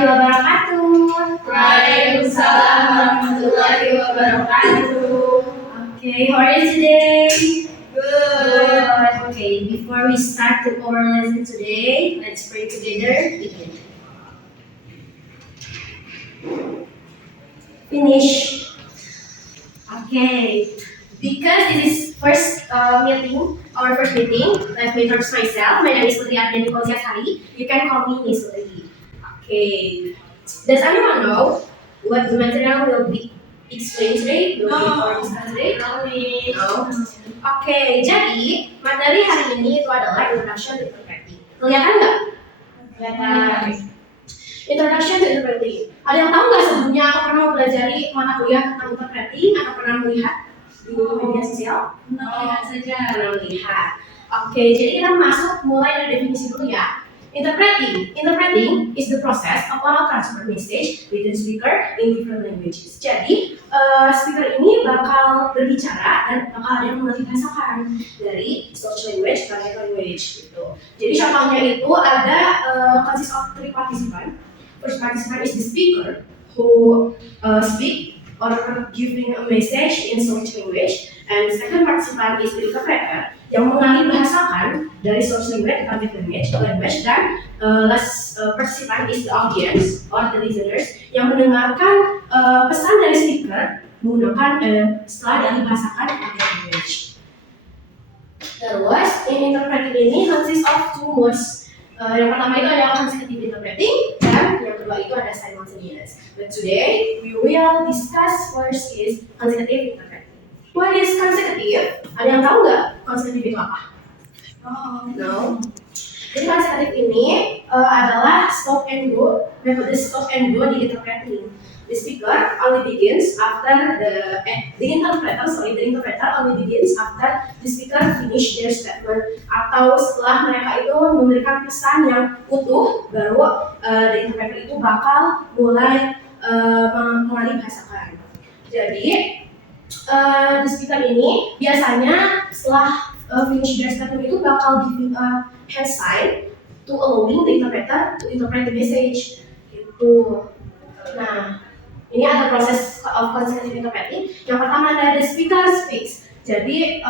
warahmatullahi wabarakatuh. Waalaikumsalam warahmatullahi wabarakatuh. Okay, how are you today? Good. Okay, before we start our lesson today, let's pray together. Begin. Finish. Okay, because this is our first meeting, let me introduce myself. My name is Putri Ardiani Koziyashari. You can call me Miss Putri. Okay, does anyone know what the material will be explained today? Will be discussed today? No. Oke, jadi materi hari ini itu adalah Introduction to Interpreting. Kelihatan nggak? Kelihatan. Introduction to Interpreting. Ada yang tahu nggak sebelumnya atau pernah mempelajari mata kuliah tentang interpreting atau pernah melihat di media sosial? Melihat saja. Pernah melihat. Oke, jadi kita masuk mulai dari definisi dulu ya. Interpreting is the process of oral transfer message between speaker in different languages. Jadi, speaker ini bakal berbicara dan bakal ada yang membahasakan dari English language ke Latin language gitu. Jadi contohnya itu ada consist of three participants. First participant is the speaker who speak or giving a message in English language, and second participant is the interpreter yang mengalih bahasakan dari English language ke Latin language, dan last participant is the audience or the listeners yang mendengarkan pesan dari speaker menggunakan setelah dialih bahasakan ke Latin language. Terus, in interpreting ini consists of two modes. Yang pertama itu adalah consecutive interpreting, dan yang kedua itu ada simultaneous. But today we will discuss first is consecutive interpreting. What is consecutive? Ada yang tahu nggak consecutive itu apa? No. Jadi consecutive ini adalah stop and go, metode stop and go di interpreting. The speaker only begins after the interpreter only begins after the speaker finish their statement, atau setelah mereka itu memberikan pesan yang utuh, baru the interpreter itu bakal mulai mengalih bahasakan. Jadi the speaker ini biasanya setelah finish their statement itu bakal giving a hand sign to allowing the interpreter to interpret the message gitu. Nah, ini ada proses of consecutive interpreting. Yang pertama ada the speaker speaks. Jadi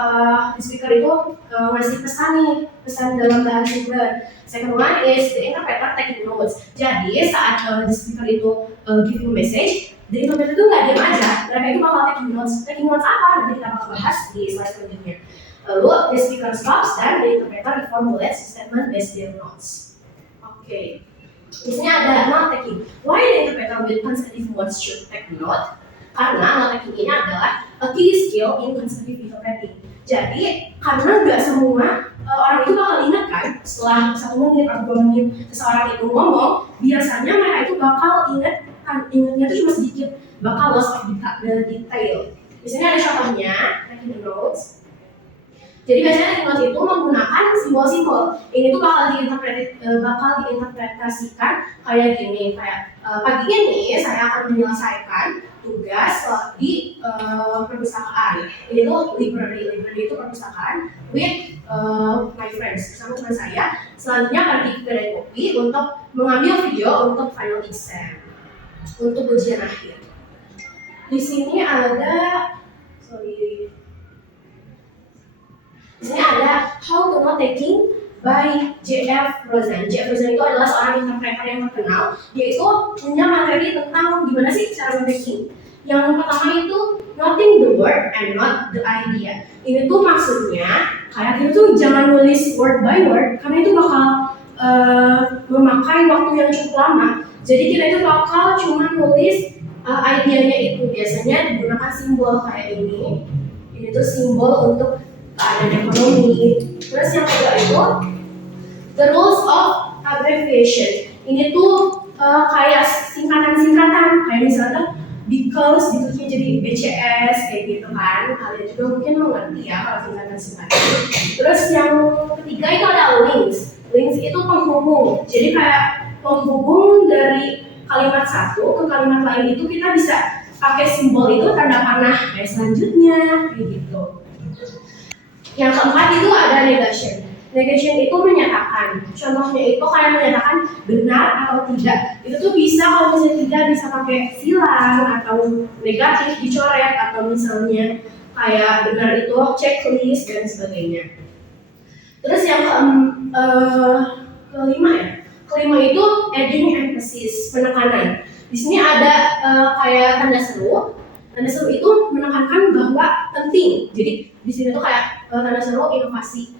the speaker itu ngasih pesan dalam bahasa Inggris. Second one is the interpreter taking notes. Jadi saat the speaker itu giving message, the interpreter itu nggak diam aja. Mereka itu bakal taking notes. Taking notes apa? Nanti kita bakal bahas di slide selanjutnya. Lalu the speaker stops dan the interpreter reformulates statement based on notes. Oke. Misalnya ada note taking. Why the interpreter with consecutive modes should take note? Karena note taking ini adalah a key skill in consecutive interpreting. Jadi karena nggak semua orang itu bakal ingat kan setelah 1 menit atau 2 menit seseorang itu ngomong, biasanya mereka itu bakal ingatnya itu cuma sedikit, bakal loss of the detail. Misalnya ada contohnya taking notes. Jadi biasanya notes itu menggunakan simbol-simbol. Ini tuh bakal diinterpretasikan kayak gini, kayak pagi ini saya akan menyelesaikan tugas di perpustakaan. Ini tuh library itu perpustakaan with my friends, bersama teman saya. Selanjutnya pergi ke kedai kopi untuk mengambil video untuk final exam, untuk ujian akhir. Di sini ada How to Note Taking by J.F. Rosen. J.F. Rosen itu adalah seorang interpreter yang terkenal. Dia itu punya materi tentang gimana sih cara note-taking. Yang pertama itu noting the word and not the idea. Ini tuh maksudnya kayak kita tuh jangan nulis word by word, karena itu bakal memakai waktu yang cukup lama. Jadi kita itu bakal cuma nulis idenya itu. Biasanya digunakan simbol kayak ini. Ini tuh simbol untuk keadaan ekonomi. Terus yang kedua itu the rules of abbreviation. Ini tuh kayak singkatan-singkatan, kayak misalnya because ditulisnya jadi BCS kayak gitu kan. Kalian juga mungkin mengerti ya kalau singkatan-singkatan. Terus yang ketiga itu ada links. Links itu penghubung. Jadi kayak penghubung dari kalimat satu ke kalimat lain itu kita bisa pakai simbol itu tanda panah kayak selanjutnya kayak gitu. Yang keempat itu ada negation. Negation itu menyatakan. Contohnya itu kayak menyatakan benar atau tidak. Itu tuh bisa bisa kalau misalnya tidak bisa pakai silang atau negatif dicoret atau misalnya kayak benar itu checklist dan sebagainya. Terus yang kelima ya. Kelima itu adding emphasis, penekanan. Di sini ada kayak tanda seru. Tanda seru itu menekankan bahwa penting. Jadi di sini tuh kayak tanda seru inovasi.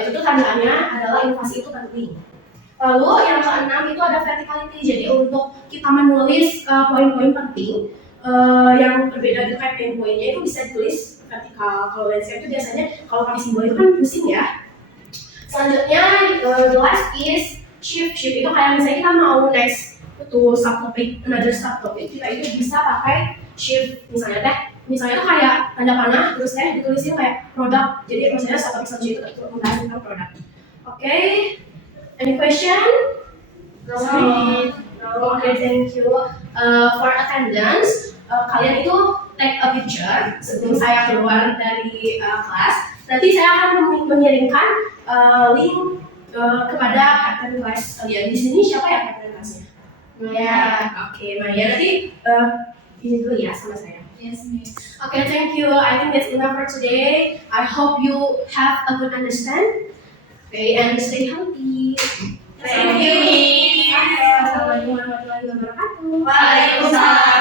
Itu tuh tandanya adalah inovasi itu penting. Lalu yang keenam itu ada verticality. Jadi untuk kita menulis poin-poin penting yang berbeda gitu kayak poin-poinnya itu bisa ditulis vertikal. Kalau landscape itu biasanya kalau pakai simbol itu kan pusing ya. Selanjutnya the last is shift itu kayak misalnya kita mau next to subtopic, another subtopic, kita itu bisa pakai shift misalnya tuh kayak tanda panah terus ditulisin kayak produk. Jadi maksudnya subtopic selanjutnya itu membahas tentang produk. Oke, any question? No. Okay, thank you for attendance. Kalian itu take a picture sebelum saya keluar dari kelas. Nanti saya akan mengirimkan link kepada captain class kalian. Di sini siapa ya captain classnya? Maya. Oke, Maya. Nanti ini dulu ya sama saya. Yes, Miss. Okay, thank you. I think that's enough for today. I hope you have a good understand. Okay, and stay healthy. Thank you, Miss. Assalamualaikum warahmatullahi wabarakatuh. Waalaikumsalam.